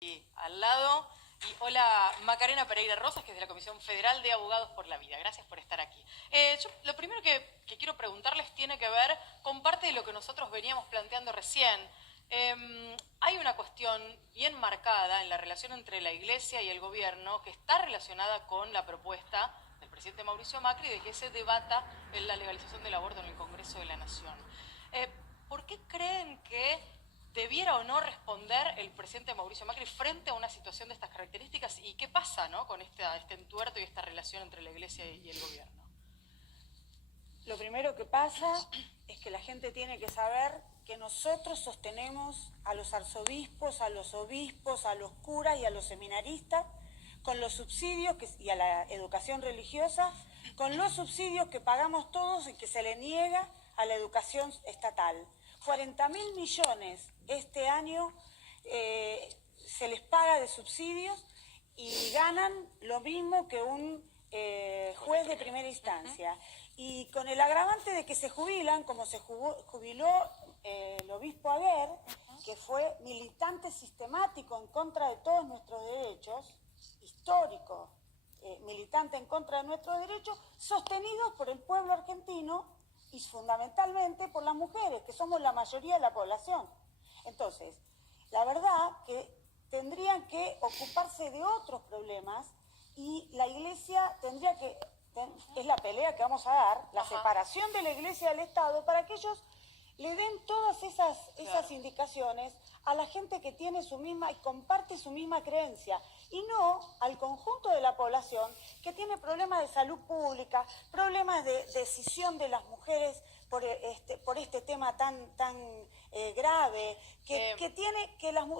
Y al lado. Y hola, Macarena Pereira Rosas, que es de la Comisión Federal de Abogados por la Vida. Gracias por estar aquí. Yo lo primero que quiero preguntarles tiene que ver con parte de lo que nosotros veníamos planteando recién. Hay una cuestión bien marcada en la relación entre la Iglesia y el gobierno que está relacionada con la propuesta del presidente Mauricio Macri de que se debata en la legalización del aborto en el Congreso de la Nación. Eh, ¿Por qué creen que debiera o no responder el presidente Mauricio Macri frente a una situación de estas características? ¿Y qué pasa, ¿no?, con este entuerto y esta relación entre la Iglesia y el gobierno? Lo primero que pasa es que la gente tiene que saber que nosotros sostenemos a los arzobispos, a los obispos, a los curas y a los seminaristas con los subsidios y a la educación religiosa, con los subsidios que pagamos todos y que se le niega a la educación estatal. 40.000 millones este año se les paga de subsidios y ganan lo mismo que un juez de primera instancia. Y con el agravante de que se jubilan, como se jubiló el obispo Aguer, que fue militante sistemático en contra de todos nuestros derechos, histórico, militante en contra de nuestros derechos, sostenidos por el pueblo argentino y fundamentalmente por las mujeres, que somos la mayoría de la población. Entonces, la verdad que tendrían que ocuparse de otros problemas y la Iglesia tendría que, es la pelea que vamos a dar, la separación de la Iglesia del Estado, para que ellos le den todas esas indicaciones a la gente que tiene su misma y comparte su misma creencia, y no al conjunto de la población que tiene problemas de salud pública, problemas de decisión de las mujeres por este tema tan grave,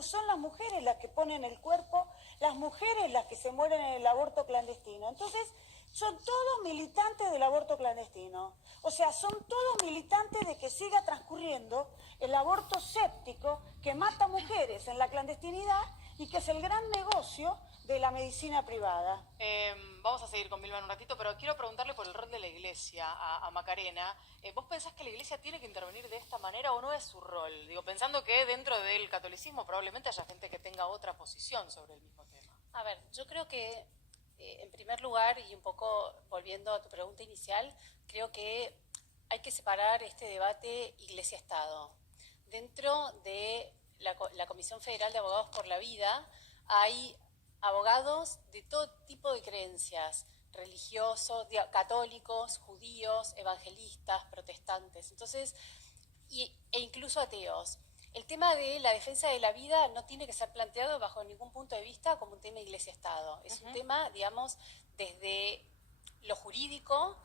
son las mujeres las que ponen el cuerpo, las mujeres las que se mueren en el aborto clandestino. Entonces, son todos militantes del aborto clandestino. O sea, son todos militantes de que siga transcurriendo el aborto séptico que mata mujeres en la clandestinidad y que es el gran negocio de la medicina privada. Vamos a seguir con Vilma en un ratito, pero quiero preguntarle por el rol de la Iglesia a Macarena. ¿Vos pensás que la Iglesia tiene que intervenir de esta manera o no es su rol? Digo, pensando que dentro del catolicismo probablemente haya gente que tenga otra posición sobre el mismo tema. A ver, yo creo que en primer lugar, y un poco volviendo a tu pregunta inicial, creo que hay que separar este debate Iglesia-Estado. Dentro de la Comisión Federal de Abogados por la Vida hay abogados de todo tipo de creencias, religiosos, católicos, judíos, evangelistas, protestantes, entonces, e incluso ateos. El tema de la defensa de la vida no tiene que ser planteado bajo ningún punto de vista como un tema Iglesia-Estado. Es un tema, digamos, desde lo jurídico,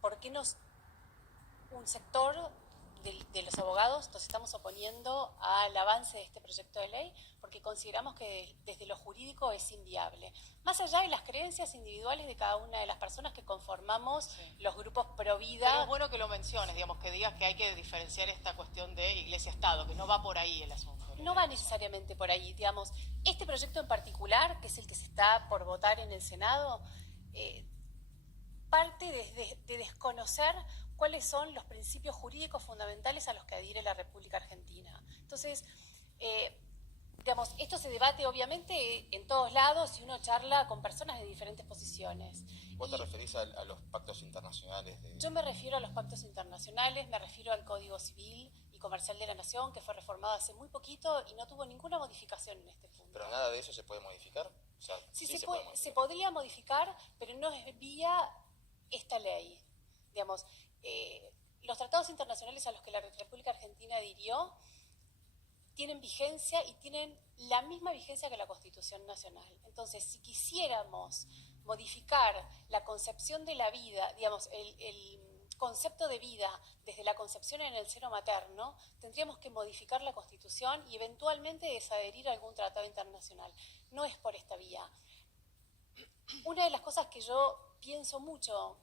¿por qué un sector de los abogados nos estamos oponiendo al avance de este proyecto de ley? Porque consideramos que desde lo jurídico es inviable. Más allá de las creencias individuales de cada una de las personas que conformamos los grupos pro vida. Pero es bueno que lo menciones, digamos, que digas que hay que diferenciar esta cuestión de Iglesia-Estado, que no va por ahí el asunto. No va necesariamente por ahí, digamos. Este proyecto en particular, que es el que se está por votar en el Senado, parte de desconocer cuáles son los principios jurídicos fundamentales a los que adhiere la República Argentina. Entonces, digamos, esto se debate obviamente en todos lados y uno charla con personas de diferentes posiciones. ¿Vos te referís a los pactos internacionales? Yo me refiero a los pactos internacionales, me refiero al Código Civil y Comercial de la Nación, que fue reformado hace muy poquito y no tuvo ninguna modificación en este punto. ¿Pero nada de eso se puede modificar? O sea, sí, se podría modificar, pero no es vía esta ley. Digamos, los tratados internacionales a los que la República Argentina adhirió tienen vigencia y tienen la misma vigencia que la Constitución Nacional. Entonces, si quisiéramos modificar la concepción de la vida, digamos, el concepto de vida desde la concepción en el seno materno, tendríamos que modificar la Constitución y eventualmente desadherir a algún tratado internacional. No es por esta vía. Una de las cosas que yo pienso mucho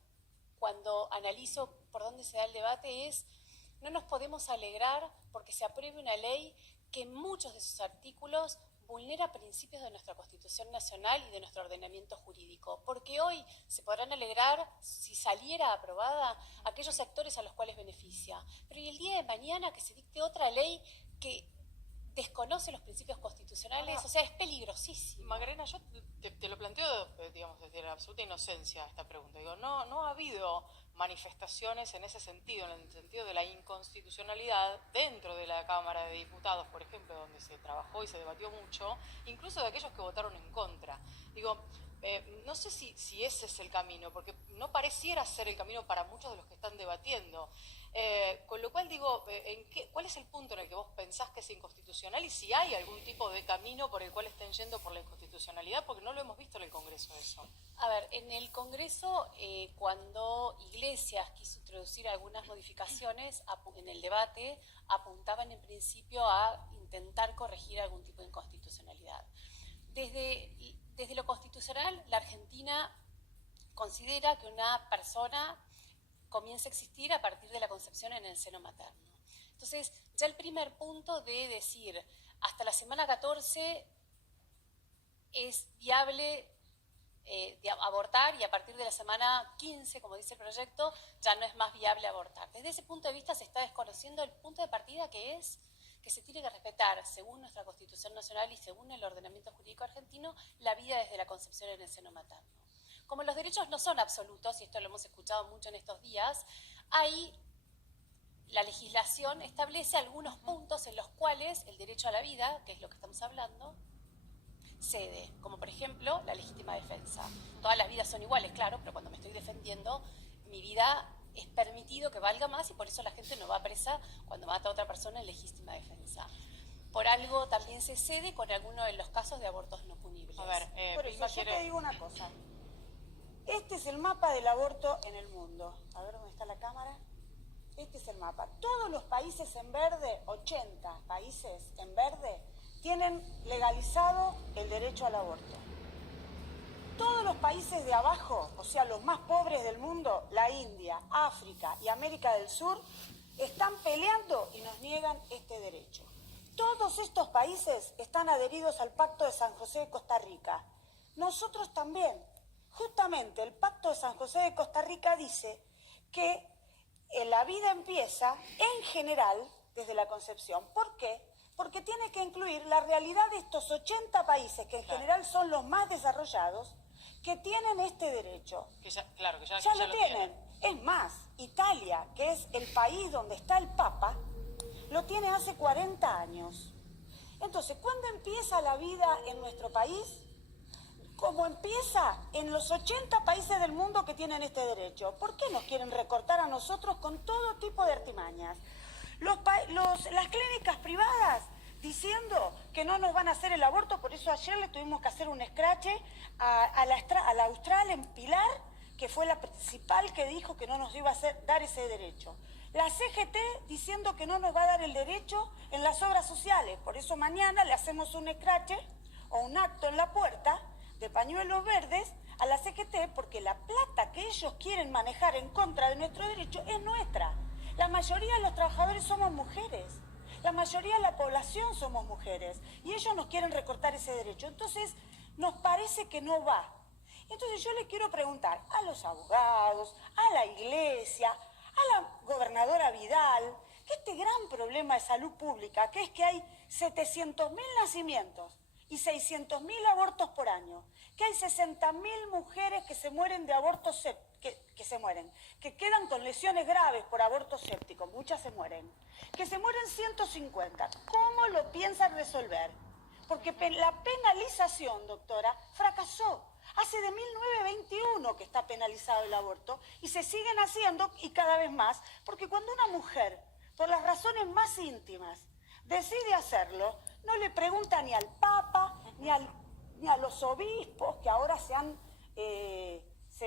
cuando analizo por dónde se da el debate es: no nos podemos alegrar porque se apruebe una ley que en muchos de sus artículos vulnera principios de nuestra Constitución Nacional y de nuestro ordenamiento jurídico, porque hoy se podrán alegrar, si saliera aprobada, aquellos sectores a los cuales beneficia, pero y el día de mañana que se dicte otra ley que desconoce los principios constitucionales, o sea, es peligrosísimo. Macarena, yo te lo planteo, digamos, desde la absoluta inocencia esta pregunta. Digo, no ha habido manifestaciones en ese sentido, en el sentido de la inconstitucionalidad dentro de la Cámara de Diputados, por ejemplo, donde se trabajó y se debatió mucho, incluso de aquellos que votaron en contra. Digo, no sé si ese es el camino, porque no pareciera ser el camino para muchos de los que están debatiendo. Con lo cual digo, ¿cuál es el punto en el que vos pensás que es inconstitucional y si hay algún tipo de camino por el cual estén yendo por la inconstitucionalidad? Porque no lo hemos visto en el Congreso eso. A ver, en el Congreso, cuando Iglesias quiso introducir algunas modificaciones en el debate, apuntaban en principio a intentar corregir algún tipo de inconstitucionalidad. Desde lo constitucional, la Argentina considera que una persona comienza a existir a partir de la concepción en el seno materno. Entonces, ya el primer punto de decir, hasta la semana 14 es viable de abortar y a partir de la semana 15, como dice el proyecto, ya no es más viable abortar. Desde ese punto de vista se está desconociendo el punto de partida que es que se tiene que respetar, según nuestra Constitución Nacional y según el ordenamiento jurídico argentino, la vida desde la concepción en el seno materno. Como los derechos no son absolutos, y esto lo hemos escuchado mucho en estos días, la legislación establece algunos puntos en los cuales el derecho a la vida, que es lo que estamos hablando, cede, como por ejemplo la legítima defensa. Todas las vidas son iguales, claro, pero cuando me estoy defendiendo, mi vida es permitido que valga más y por eso la gente no va presa cuando mata a otra persona en legítima defensa. Por algo también se cede con alguno de los casos de abortos no punibles. A ver, por eso yo te digo una cosa. Este es el mapa del aborto en el mundo. A ver dónde está la cámara. Este es el mapa. Todos los países en verde, 80 países en verde, tienen legalizado el derecho al aborto. Todos los países de abajo, o sea, los más pobres del mundo, la India, África y América del Sur, están peleando y nos niegan este derecho. Todos estos países están adheridos al Pacto de San José de Costa Rica. Nosotros también. Justamente el Pacto de San José de Costa Rica dice que la vida empieza, en general, desde la concepción. ¿Por qué? Porque tiene que incluir la realidad de estos 80 países, que en general son los más desarrollados, que tienen este derecho. Ya lo tienen. Es más, Italia, que es el país donde está el Papa, lo tiene hace 40 años. Entonces, ¿cuándo empieza la vida en nuestro país? Como empieza en los 80 países del mundo que tienen este derecho. ¿Por qué nos quieren recortar a nosotros con todo tipo de artimañas? Las clínicas privadas diciendo que no nos van a hacer el aborto, por eso ayer le tuvimos que hacer un escrache a la Austral en Pilar, que fue la principal que dijo que no nos iba a dar ese derecho. La CGT diciendo que no nos va a dar el derecho en las obras sociales, por eso mañana le hacemos un escrache o un acto en la puerta de pañuelos verdes a la CGT, porque la plata que ellos quieren manejar en contra de nuestro derecho es nuestra. La mayoría de los trabajadores somos mujeres, la mayoría de la población somos mujeres, y ellos nos quieren recortar ese derecho. Entonces, nos parece que no va. Entonces yo le quiero preguntar a los abogados, a la Iglesia, a la gobernadora Vidal, que este gran problema de salud pública, que es que hay 700.000 nacimientos y 600.000 abortos por año, que hay 60.000 mujeres que se mueren de abortos que quedan con lesiones graves por aborto séptico, muchas se mueren, que se mueren 150. ¿Cómo lo piensan resolver? Porque la penalización, doctora, fracasó. Hace de 1921 que está penalizado el aborto y se siguen haciendo y cada vez más, porque cuando una mujer, por las razones más íntimas, decide hacerlo, no le pregunta ni al Papa, ni a los obispos, que ahora se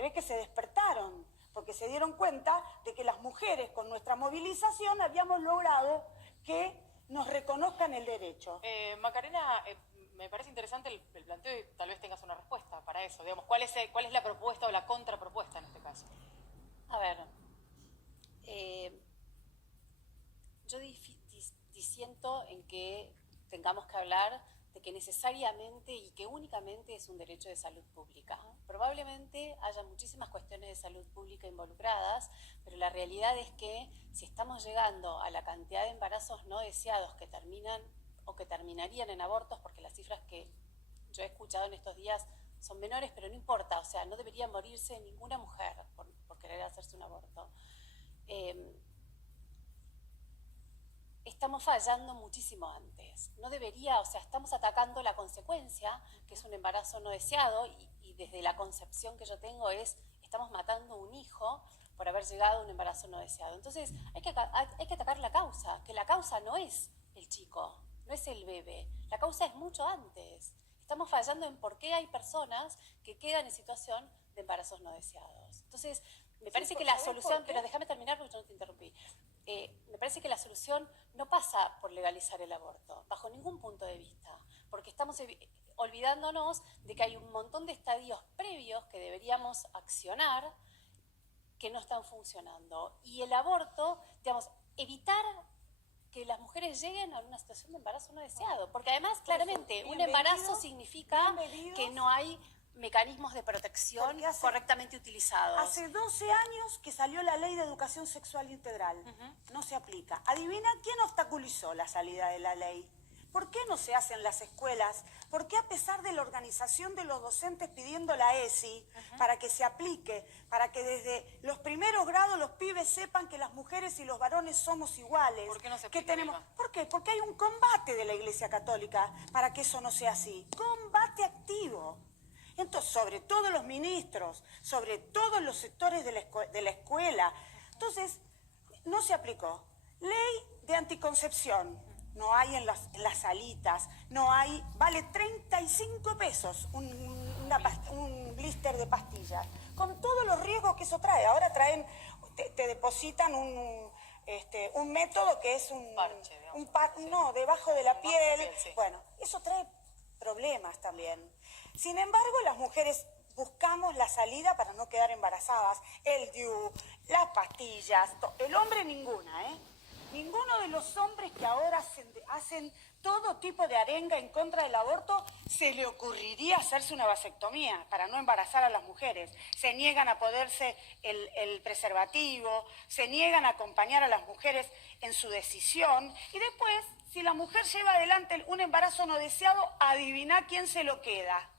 ve que se despertaron, porque se dieron cuenta de que las mujeres con nuestra movilización habíamos logrado que nos reconozcan el derecho. Macarena, me parece interesante el planteo y tal vez tengas una respuesta para eso. Digamos, ¿cuál es la propuesta o la contrapropuesta en este caso? A ver, yo disiento en que tengamos que hablar de que necesariamente y que únicamente es un derecho de salud pública. Probablemente haya muchísimas cuestiones de salud pública involucradas, pero la realidad es que si estamos llegando a la cantidad de embarazos no deseados que terminan o que terminarían en abortos, porque las cifras que yo he escuchado en estos días son menores, pero no importa, o sea, no debería morirse ninguna mujer por querer hacerse un aborto. Estamos fallando muchísimo antes. No debería, o sea, estamos atacando la consecuencia, que es un embarazo no deseado, y desde la concepción que yo tengo estamos matando un hijo por haber llegado a un embarazo no deseado. Entonces, hay que atacar la causa, que la causa no es el chico, no es el bebé, la causa es mucho antes. Estamos fallando en por qué hay personas que quedan en situación de embarazos no deseados. Entonces, me parece que la solución, pero déjame terminar porque yo no te interrumpí. Me parece que la solución no pasa por legalizar el aborto, bajo ningún punto de vista, porque estamos olvidándonos de que hay un montón de estadios previos que deberíamos accionar que no están funcionando. Y el aborto, digamos, evitar que las mujeres lleguen a una situación de embarazo no deseado, porque además, claramente, un embarazo significa que no hay mecanismos de protección correctamente utilizados. Hace 12 años que salió la Ley de Educación Sexual Integral. No se aplica. Adivina quién obstaculizó la salida de la ley. ¿Por qué no se hace en las escuelas? ¿Por qué a pesar de la organización de los docentes pidiendo la ESI para que se aplique, para que desde los primeros grados los pibes sepan que las mujeres y los varones somos iguales? ¿Por qué no se aplica? ¿Por qué? Porque hay un combate de la Iglesia Católica para que eso no sea así. Combate activo. Entonces, sobre todo los ministros, sobre todos los sectores de la escuela. Entonces, no se aplicó. Ley de anticoncepción. No hay en las salitas, no hay, vale 35 pesos un blister de pastillas, con todos los riesgos que eso trae. Ahora te depositan un método que es un parche, debajo de la piel. Sí. Bueno, eso trae problemas también. Sin embargo, las mujeres buscamos la salida para no quedar embarazadas, el DIU, las pastillas, el hombre ninguna, ¿eh? Ninguno de los hombres que ahora hacen todo tipo de arenga en contra del aborto se le ocurriría hacerse una vasectomía para no embarazar a las mujeres. Se niegan a ponerse el preservativo, se niegan a acompañar a las mujeres en su decisión y después, si la mujer lleva adelante un embarazo no deseado, adivina quién se lo queda.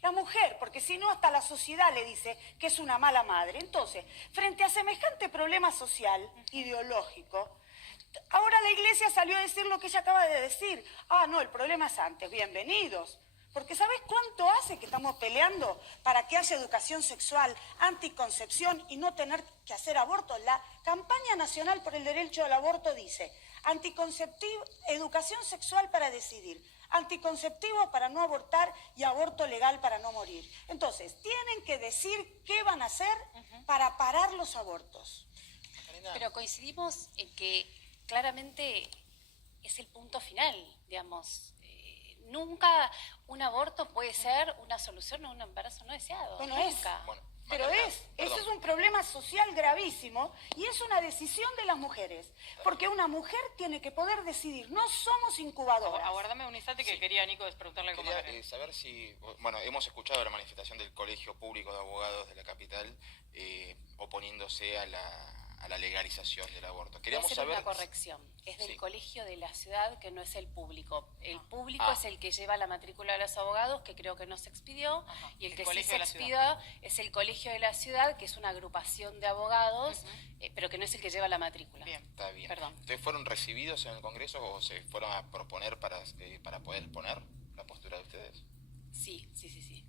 La mujer, porque si no hasta la sociedad le dice que es una mala madre. Entonces, frente a semejante problema social, ideológico, ahora la Iglesia salió a decir lo que ella acaba de decir. Ah, no, el problema es antes. Bienvenidos. Porque ¿sabés cuánto hace que estamos peleando para que haya educación sexual, anticoncepción y no tener que hacer aborto? La campaña nacional por el derecho al aborto dice anticonceptivo, educación sexual para decidir, anticonceptivo para no abortar y aborto legal para no morir. Entonces, tienen que decir qué van a hacer para parar los abortos. Pero coincidimos en que claramente es el punto final, digamos. Nunca un aborto puede ser una solución a un embarazo no deseado. Bueno, nunca. Bueno, Pero ese es un problema social gravísimo y es una decisión de las mujeres. Porque una mujer tiene que poder decidir, no somos incubadoras. Aguardame un instante que quería, Nico, preguntarle algo más. Quería saber si, bueno, hemos escuchado la manifestación del Colegio Público de Abogados de la capital oponiéndose a la legalización del aborto. Voy a Queríamos hacer saber... una corrección. Es del Sí. colegio de la ciudad, que no es el público. El público Ah. es el que lleva la matrícula de los abogados, que creo que no se expidió, y el que sí colegio se de la expidió es el colegio de la ciudad, que es una agrupación de abogados, pero que no es el que lleva la matrícula. Bien. Está bien. Perdón. ¿Ustedes fueron recibidos en el Congreso o se fueron a proponer para poder exponer la postura de ustedes? Sí,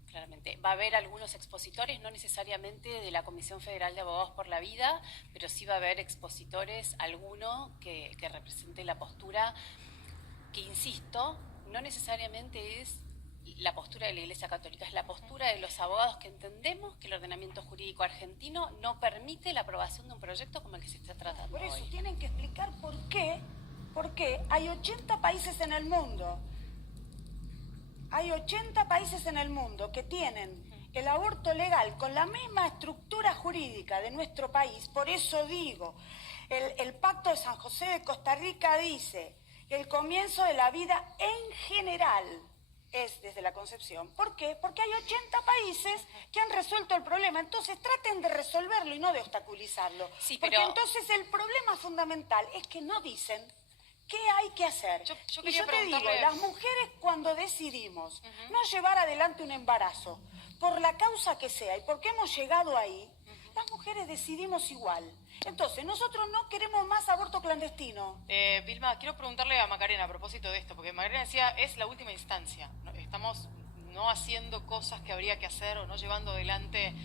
claramente. Va a haber algunos expositores, no necesariamente de la Comisión Federal de Abogados por la Vida, pero sí va a haber expositores, alguno que represente la postura, que insisto, no necesariamente es la postura de la Iglesia Católica, es la postura de los abogados que entendemos que el ordenamiento jurídico argentino no permite la aprobación de un proyecto como el que se está tratando Por eso hoy. tienen que explicar por qué hay 80 países en el mundo. Hay 80 países en el mundo que tienen el aborto legal con la misma estructura jurídica de nuestro país. Por eso digo, el Pacto de San José de Costa Rica dice que el comienzo de la vida en general es desde la concepción. ¿Por qué? Porque hay 80 países que han resuelto el problema. Entonces traten de resolverlo y no de obstaculizarlo. Sí, Porque pero... entonces el problema fundamental es que no dicen ¿Qué hay que hacer? Yo Y quería yo te digo, preguntarle- las mujeres cuando decidimos no llevar adelante un embarazo, por la causa que sea, y porque hemos llegado ahí, las mujeres decidimos igual. Entonces, nosotros no queremos más aborto clandestino. Vilma, quiero preguntarle a Macarena a propósito de esto, porque Macarena decía, es la última instancia. Estamos no haciendo cosas que habría que hacer o no llevando adelante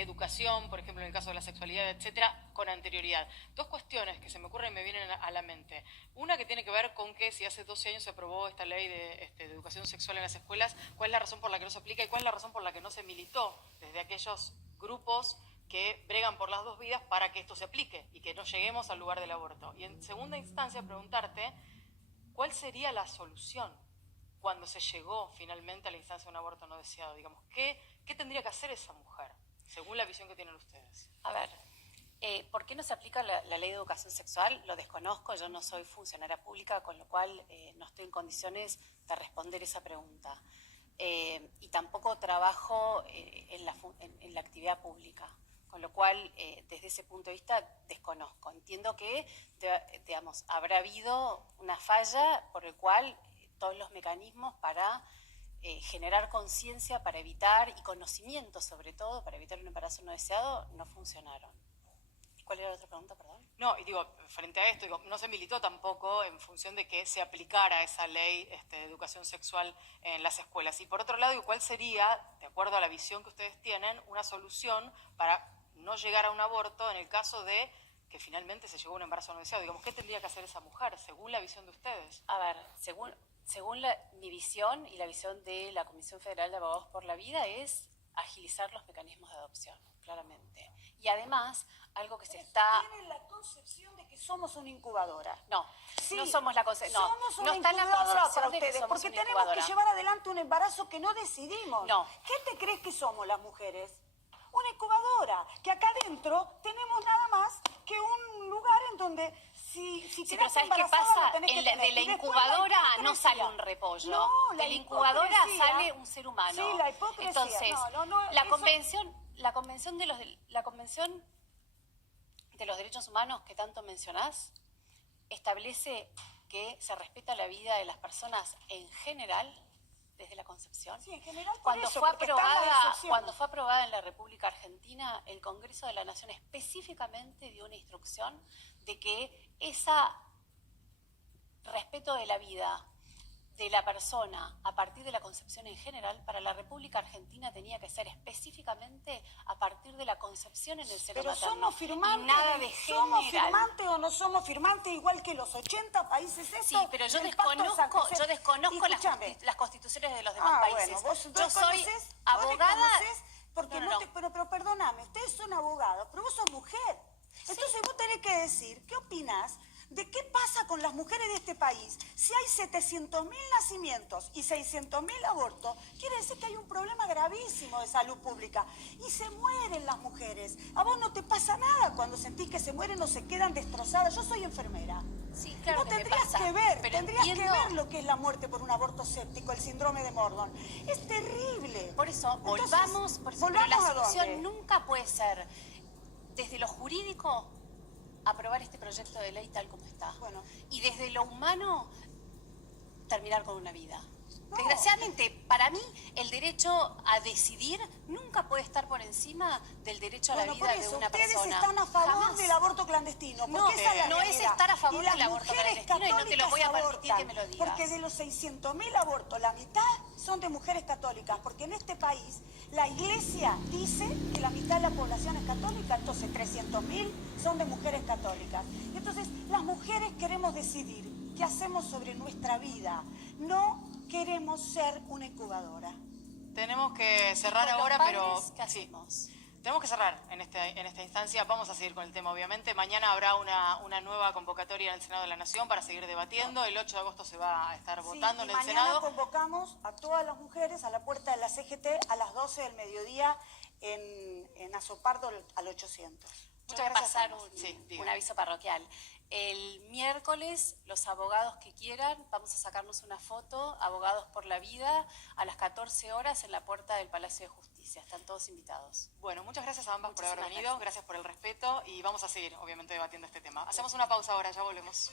educación, por ejemplo, en el caso de la sexualidad, etcétera, con anterioridad. Dos cuestiones que se me ocurren y me vienen a la mente. Una que tiene que ver con que si hace 12 años se aprobó esta ley de educación sexual en las escuelas, ¿cuál es la razón por la que no se aplica y cuál es la razón por la que no se militó desde aquellos grupos que bregan por las dos vías para que esto se aplique y que no lleguemos al lugar del aborto? Y en segunda instancia, preguntarte, ¿cuál sería la solución cuando se llegó finalmente a la instancia de un aborto no deseado? Digamos, ¿qué tendría que hacer esa mujer, según la visión que tienen ustedes? A ver, ¿por qué no se aplica la ley de educación sexual? Lo desconozco, yo no soy funcionaria pública, con lo cual no estoy en condiciones de responder esa pregunta. Y tampoco trabajo en la actividad pública, con lo cual, desde ese punto de vista, desconozco. Entiendo que, digamos, habrá habido una falla por el cual todos los mecanismos para generar conciencia, para evitar, y conocimiento sobre todo, para evitar un embarazo no deseado, no funcionaron. ¿Cuál era la otra pregunta, perdón? No, y digo, frente a esto, no se militó tampoco en función de que se aplicara esa ley de educación sexual en las escuelas. Y por otro lado, ¿cuál sería, de acuerdo a la visión que ustedes tienen, una solución para no llegar a un aborto en el caso de que finalmente se llegó a un embarazo no deseado? Digamos, ¿qué tendría que hacer esa mujer, según la visión de ustedes? A ver, según mi visión y la visión de la Comisión Federal de Abogados por la Vida, es agilizar los mecanismos de adopción, claramente. Y además, algo que se está... Tienen la concepción de que somos una incubadora. No, Sí, no somos la concepción. No, somos no una está en la incubadora concepción para de que ustedes, somos porque una tenemos que incubadora. llevar adelante un embarazo que no decidimos. No. ¿Qué te crees que somos las mujeres? Una incubadora, que acá adentro tenemos nada más que un lugar en donde si Sí, pero quedás ¿sabes qué embarazada, pasa? lo tenés que De tener. la Y después incubadora la no hipocresía. sale un repollo. No, De la la incubadora hipocresía. sale un ser humano. Sí, la hipocresía. Entonces, No, la eso- convención de los derechos humanos que tanto mencionás establece que se respeta la vida de las personas en general desde la concepción. Sí, en general por Cuando eso, fue porque están las aprobada, excepciones. cuando fue aprobada en la República Argentina, el Congreso de la Nación específicamente dio una instrucción de que ese respeto de la vida de la persona a partir de la concepción en general, para la República Argentina tenía que ser específicamente a partir de la concepción en el seno Pero materno. somos firmantes, Y nada de ¿somos general. firmantes o no somos firmantes igual que los 80 países estos? Sí, pero yo del Pacto de San José? desconozco Escúchame. las constituciones de los demás países. Bueno, vos Yo soy desconocés, abogada. vos desconocés porque No. pero perdóname, ustedes son abogados, pero vos sos mujer. Entonces vos tenés que decir, ¿qué opinás de qué pasa con las mujeres de este país? Si hay 700.000 nacimientos y 600.000 abortos, quiere decir que hay un problema gravísimo de salud pública. Y se mueren las mujeres. A vos no te pasa nada cuando sentís que se mueren o se quedan destrozadas. Yo soy enfermera. Sí, claro Vos que me tendrías pasa, que ver, pero tendrías que entiendo- ver lo que es la muerte por un aborto séptico, el síndrome de Mordon. Es terrible. Por eso, Entonces, volvamos, pero la ¿volvamos a solución dónde? nunca puede ser, desde lo jurídico, aprobar este proyecto de ley tal como está. Bueno. Y desde lo humano, terminar con una vida. No. Desgraciadamente, para mí, el derecho a decidir nunca puede estar por encima del derecho a la Bueno, vida por de eso, una ustedes persona. están a favor Jamás. del aborto clandestino. No, Porque esa es la no es realidad. estar a favor Y las del aborto mujeres clandestino y no te lo voy a católicas permitir que me lo abortan, digas. Porque de los 600.000 abortos, la mitad son de mujeres católicas. Porque en este país, la iglesia dice que la mitad de la población es católica. Entonces, 300.000 son de mujeres católicas. Y entonces, las mujeres queremos decidir qué hacemos sobre nuestra vida. No queremos ser una incubadora. Tenemos que cerrar Con los ahora, padres, pero ¿qué sí, hacemos? tenemos que cerrar en esta instancia. Vamos a seguir con el tema, obviamente. Mañana habrá una nueva convocatoria en el Senado de la Nación para seguir debatiendo. El 8 de agosto se va a estar votando Sí, en y el mañana Senado. convocamos a todas las mujeres a la puerta de la CGT a las 12 del mediodía en Azopardo al 800. Muchas Voy a gracias, pasar ambas. Sí, un diga. aviso parroquial. El miércoles, los abogados que quieran, vamos a sacarnos una foto, Abogados por la Vida, a las 14 horas en la puerta del Palacio de Justicia. Están todos invitados. Bueno, muchas gracias a ambas por haber Muchísimas venido. Gracias por el respeto y vamos a seguir, obviamente, debatiendo este tema. Hacemos una pausa ahora, ya volvemos.